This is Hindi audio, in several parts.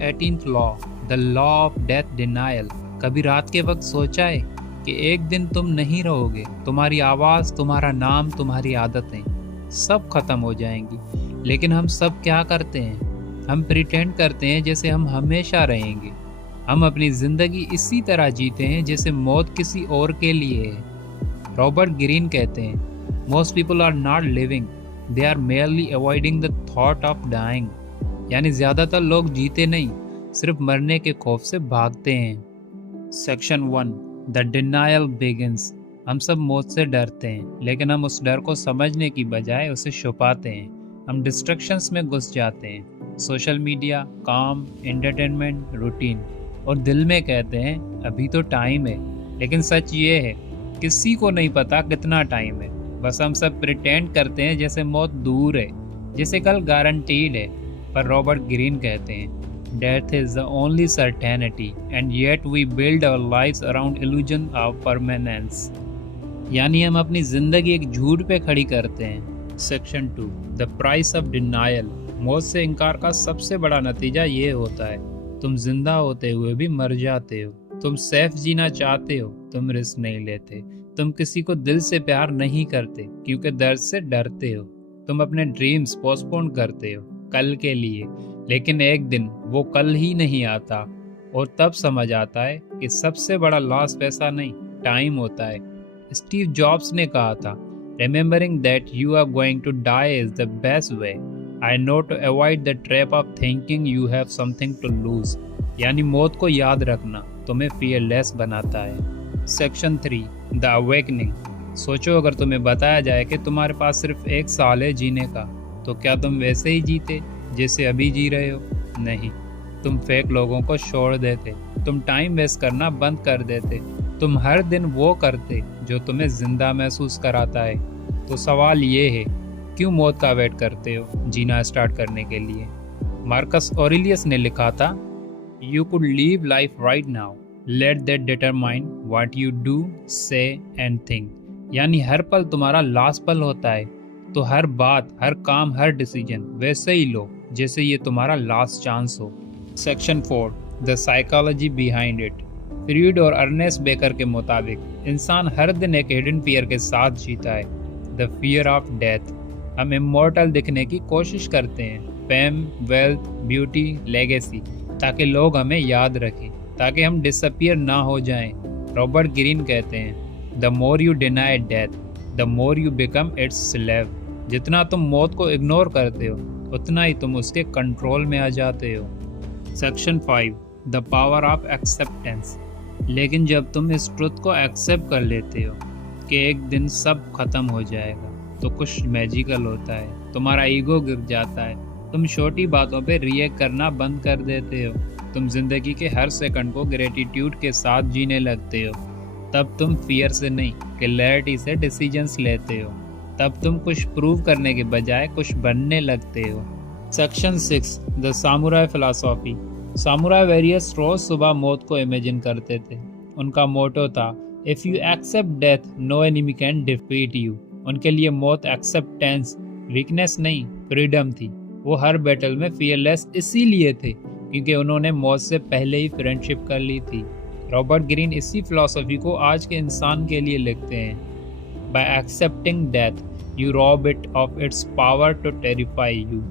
18th law, the law of death denial. कभी रात के वक्त सोचा है कि एक दिन तुम नहीं रहोगे, तुम्हारी आवाज़, तुम्हारा नाम, तुम्हारी आदतें सब खत्म हो जाएंगी। लेकिन हम सब क्या करते हैं? हम प्रिटेंड करते हैं जैसे हम हमेशा रहेंगे। हम अपनी ज़िंदगी इसी तरह जीते हैं जैसे मौत किसी और के लिए है। रॉबर्ट ग्रीन कहते हैं, most people are not living, they are merely avoiding the thought of dying. यानी ज़्यादातर लोग जीते नहीं, सिर्फ मरने के खौफ से भागते हैं। Section 1, the denial begins. हम सब मौत से डरते हैं, लेकिन हम उस डर को समझने की बजाय उसे छुपाते हैं। हम डिस्ट्रैक्शंस में घुस जाते हैं, सोशल मीडिया, काम, एंटरटेनमेंट, रूटीन, और दिल में कहते हैं अभी तो टाइम है। लेकिन सच ये है, किसी को नहीं पता कितना टाइम है। बस हम सब प्रिटेंड करते हैं जैसे मौत दूर है, जैसे कल गारंटीड है। पर रॉबर्ट ग्रीन कहते हैं, death is the only certainty and yet we build our lives around illusion of permanence. यानी हम अपनी जिंदगी एक झूठ पे खड़ी करते हैं। Section 2, the price of denial. मौत से इनकार का सबसे बड़ा नतीजा ये होता है, तुम जिंदा होते हुए भी मर जाते हो। तुम सेफ जीना चाहते हो, तुम रिस्क नहीं लेते। तुम किसी को दिल से प्यार नहीं करते क्योंकि दर्द से डरते हो। तुम अपने ड्रीम्स पोस्टपोन करते हो कल के लिए, लेकिन एक दिन वो कल ही नहीं आता और तब समझ आता है कि सबसे बड़ा लॉस पैसा नहीं, टाइम होता है। स्टीव जॉब्स ने कहा था, remembering that you are going to die is the best way I know to avoid the trap of thinking you have something to lose. यानी मौत को याद रखना तुम्हें फियरलेस बनाता है। Section 3, the awakening. सोचो अगर तुम्हें बताया जाए कि तुम्हारे पास सिर्फ 1 साल है जीने का, तो क्या तुम वैसे ही जीते जैसे अभी जी रहे हो? नहीं, तुम फेक लोगों को छोड़ देते, तुम टाइम वेस्ट करना बंद कर देते, तुम हर दिन वो करते जो तुम्हें जिंदा महसूस कराता है। तो सवाल ये है, क्यों मौत का वेट करते हो जीना स्टार्ट करने के लिए? मार्कस ऑरेलियस ने लिखा था, you could leave life right now, let that determine what you do, से एंड थिंक। यानी हर पल तुम्हारा लास्ट पल होता है, तो हर बात, हर काम, हर डिसीजन वैसे ही लो जैसे ये तुम्हारा लास्ट चांस हो। Section 4, the psychology behind it. Freed और अर्नेस्ट बेकर के मुताबिक इंसान हर दिन एक हिडन फियर के साथ जीता है, द फियर ऑफ डेथ। हम इमॉर्टल दिखने की कोशिश करते हैं, फेम, वेल्थ, ब्यूटी, लेगेसी, ताकि लोग हमें याद रखें, ताकि हम डिसअपियर ना हो जाएं। रॉबर्ट ग्रीन कहते हैं, the more you deny death, the more you become it's slave. जितना तुम मौत को इग्नोर करते हो, उतना ही तुम उसके कंट्रोल में आ जाते हो। Section 5, the power of acceptance. लेकिन जब तुम इस ट्रुथ को एक्सेप्ट कर लेते हो कि एक दिन सब खत्म हो जाएगा, तो कुछ मैजिकल होता है। तुम्हारा ईगो गिर जाता है, तुम छोटी बातों पे रिएक्ट करना बंद कर देते हो, तुम जिंदगी के हर सेकंड को ग्रेटिट्यूड के साथ जीने लगते हो। तब तुम फियर से नहीं, क्लैरिटी से डिसीजंस लेते हो। तब तुम कुछ प्रूव करने के बजाय कुछ बनने लगते हो। Section 6, the samurai philosophy. Samurai warriors रोज सुबह मौत को इमेजिन करते थे। उनका मोटो था, if you accept death no enemy can defeat you. उनके लिए मौत एक्सेप्टेंस, वीकनेस नहीं, फ्रीडम थी। वो हर बैटल में फियरलेस इसीलिए थे क्योंकि उन्होंने मौत से पहले ही फ्रेंडशिप कर ली थी। रॉबर्ट ग्रीन इसी फिलॉसफी को आज के इंसान के लिए लिखते हैं, bye accepting death you Rob it of its power to terrify you.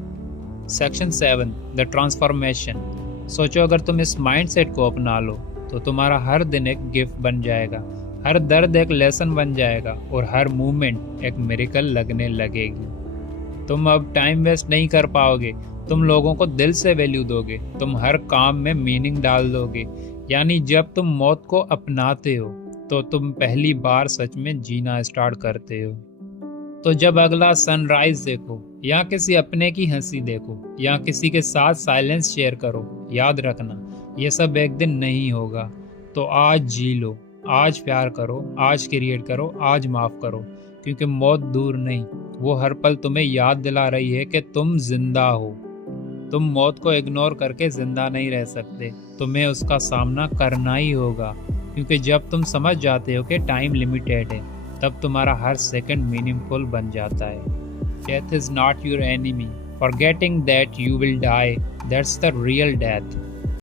Section 7, the transformation. सोचो अगर तुम इस माइंडसेट को अपना लो तो तुम्हारा हर दिन एक गिफ्ट बन जाएगा, हर दर्द एक लेसन बन जाएगा और हर मूवमेंट एक मिरेकल लगने लगेगी। तुम अब टाइम वेस्ट नहीं कर पाओगे, तुम लोगों को दिल से वैल्यू दोगे, तुम हर काम में मीनिंग डाल दोगे। यानी जब तुम मौत को अपनाते हो तो तुम पहली बार सच में जीना स्टार्ट करते हो। तो जब अगला सनराइज देखो या किसी अपने की हंसी देखो या किसी के साथ साइलेंस शेयर करो, याद रखना ये सब एक दिन नहीं होगा। तो आज जी लो, आज प्यार करो, आज क्रिएट करो, आज माफ करो, क्योंकि मौत दूर नहीं, वो हर पल तुम्हें याद दिला रही है कि तुम जिंदा हो। तुम मौत को इग्नोर करके जिंदा नहीं रह सकते, तुम्हें उसका सामना करना ही होगा, क्योंकि जब तुम समझ जाते हो कि टाइम लिमिटेड है, तब तुम्हारा हर सेकंड मीनिंगफुल बन जाता है। Death is not your enemy, forgetting that you will die, that's the real death.